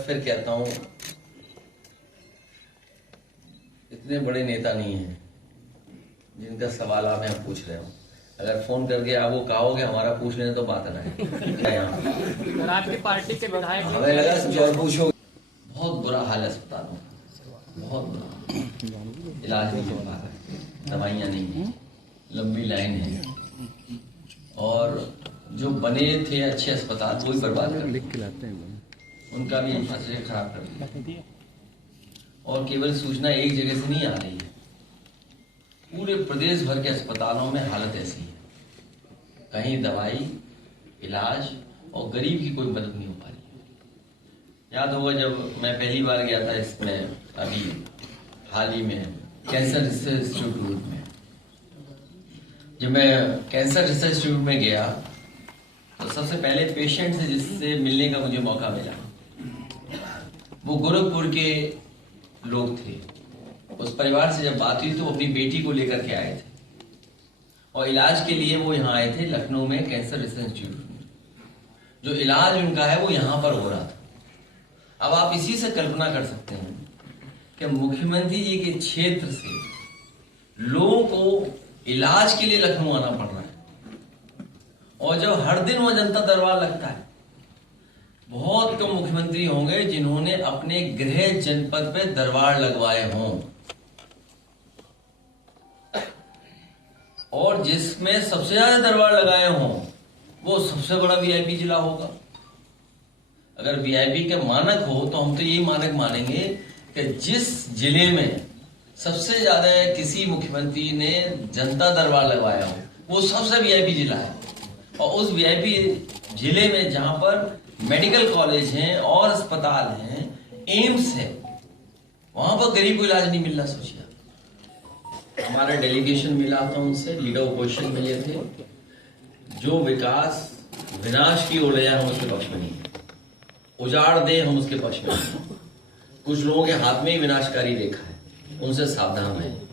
फिर कहता हूं, इतने बड़े नेता नहीं हैं जिनका सवाल आप यहाँ पूछ रहे हो। अगर फोन करके आप वो कहोगे हमारा पूछ लेने तो बात ना है यहाँ। आपकी पार्टी के विधायक हमें लगा कुछ और पूछो। बहुत बुरा हाल है अस्पतालों का, बहुत बुरा। इलाज नहीं हो पा रहा है, दवाइयाँ नहीं है, लंबी लाइन है, और जो बने थे अच्छे अस्पताल वो ही बर्बाद कर, उनका भी इंफ्रास्ट्रक्चर खराब कर दिया। और केवल सूचना एक जगह से नहीं आ रही है, पूरे प्रदेश भर के अस्पतालों में हालत ऐसी है, कहीं दवाई, इलाज और गरीब की कोई मदद नहीं हो पा रही है। याद होगा जब मैं पहली बार गया था इसमें, अभी हाल ही में कैंसर रिसर्च इंस्टीट्यूट में, जब मैं कैंसर रिसर्च इंस्टीट्यूट में गया तो सबसे पहले पेशेंट से जिससे मिलने का मुझे मौका मिला वो गोरखपुर के लोग थे। उस परिवार से जब बात हुई तो अपनी बेटी को लेकर के आए थे और इलाज के लिए वो यहाँ आए थे लखनऊ में कैंसर रिसर्च इंस्टीट्यूट में। जो इलाज उनका है वो यहाँ पर हो रहा था। अब आप इसी से कल्पना कर सकते हैं कि मुख्यमंत्री जी के क्षेत्र से लोगों को इलाज के लिए लखनऊ आना पड़ रहा है, और जब हर दिन वो जनता दरबार लगता है, बहुत कम मुख्यमंत्री होंगे जिन्होंने अपने गृह जनपद पे दरबार लगवाए हों, और जिसमें सबसे ज्यादा दरबार लगाए हों वो सबसे बड़ा वीआईपी जिला होगा। अगर वीआईपी के मानक हो तो हम तो यही मानक मानेंगे कि जिस जिले में सबसे ज्यादा किसी मुख्यमंत्री ने जनता दरबार लगवाया हो वो सबसे वीआईपी जिला है। और उस वीआईपी जिले में जहां पर मेडिकल कॉलेज हैं और अस्पताल हैं, एम्स है, वहां पर गरीब को इलाज नहीं मिल रहा। सोचिए, हमारा डेलीगेशन मिला था उनसे, लीडर ऑपोजिशन मिले थे। जो विकास विनाश की ओर ले जाए हम उसके पक्ष में नहीं है, उजाड़ दे हम उसके पक्ष में नहीं। कुछ लोगों के हाथ में ही विनाशकारी रेखा है, उनसे सावधान रहें।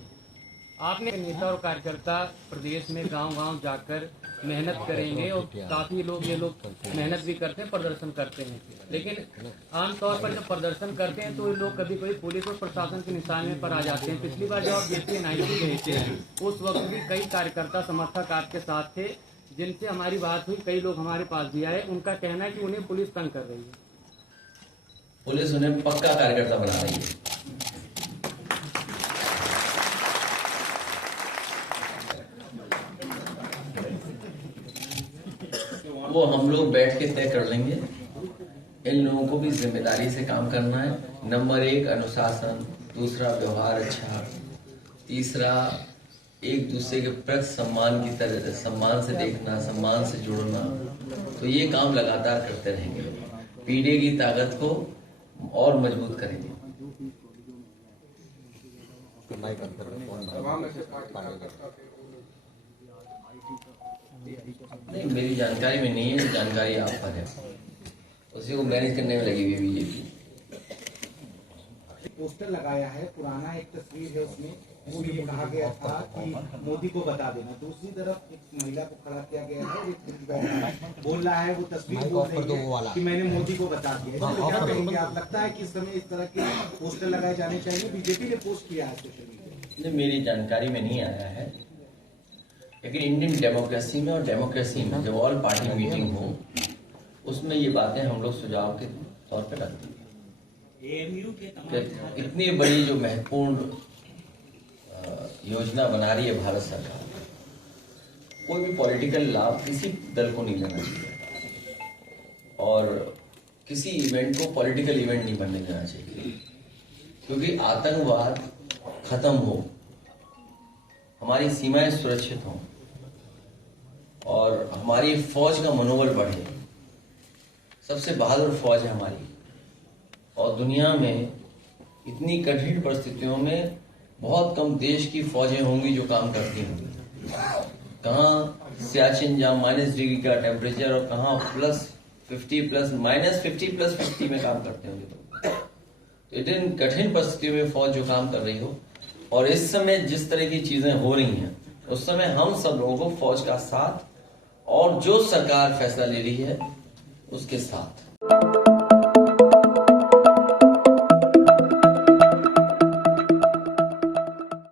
आपने नेता और कार्यकर्ता प्रदेश में गांव-गांव जाकर मेहनत करेंगे, और काफी लोग ये लोग मेहनत भी करते हैं, प्रदर्शन करते हैं, लेकिन आमतौर पर जब प्रदर्शन करते हैं तो ये लोग कभी कभी पुलिस और प्रशासन के निशाने पर आ जाते हैं। पिछली बार जब आप जेपी NIC गए थे उस वक्त भी कई कार्यकर्ता समर्थक आपके साथ थे, जिनसे हमारी बात हुई, कई लोग हमारे पास भी आए, उनका कहना है कि उन्हें पुलिस तंग कर रही है। पुलिस उन्हें पक्का कार्यकर्ता बना रही है। वो हम लोग बैठ के तय कर लेंगे। इन लोगों को भी जिम्मेदारी से काम करना है। नंबर 1 अनुशासन, दूसरा व्यवहार अच्छा, तीसरा एक दूसरे के प्रति सम्मान की तरह, सम्मान से देखना, सम्मान से जुड़ना। तो ये काम लगातार करते रहेंगे, पीढ़ी की ताकत को और मजबूत करेंगे। नहीं, मेरी जानकारी में नहीं है, जानकारी आप पर है, उसी को मैनेज करने में लगी हुई बीजेपी। पोस्टर लगाया है, पुराना एक तस्वीर है, उसमें वो ये कहा गया था कि मोदी को बता देना। दूसरी तरफ एक महिला को खड़ा किया गया है, एक बोल रहा है, वो तस्वीर बोल रही है कि मैंने मोदी को बता दिया। तो क्या कहेंगे आप? लगता है कि इस समय इस तरह के पोस्टर लगाए जाने चाहिए? बीजेपी ने पोस्ट किया है सोशल मीडिया। मेरी जानकारी में नहीं आया है, लेकिन इंडियन डेमोक्रेसी में और डेमोक्रेसी में जब ऑल पार्टी मीटिंग हो उसमें ये बातें हम लोग सुझाव के तौर पर रखते हैं। इतनी बड़ी जो महत्वपूर्ण योजना बना रही है भारत सरकार, कोई भी पॉलिटिकल लाभ किसी दल को नहीं लेना चाहिए, और किसी इवेंट को पॉलिटिकल इवेंट नहीं बनने देना चाहिए, क्योंकि आतंकवाद खत्म हो, हमारी सीमाएं सुरक्षित हों और हमारी फौज का मनोबल बढ़े। सबसे बहादुर फौज है हमारी, और दुनिया में इतनी कठिन परिस्थितियों में बहुत कम देश की फौजें होंगी जो काम करती होंगी। कहाँ सियाचिन जहाँ -डिग्री का टेम्परेचर और कहाँ +50 -50 में काम करते होंगे। तो इतनी कठिन परिस्थितियों में फौज जो काम कर रही हो, और इस समय जिस तरह की चीजें हो रही हैं, उस समय हम सब लोगों को फौज का साथ और जो सरकार फैसला ले रही है उसके साथ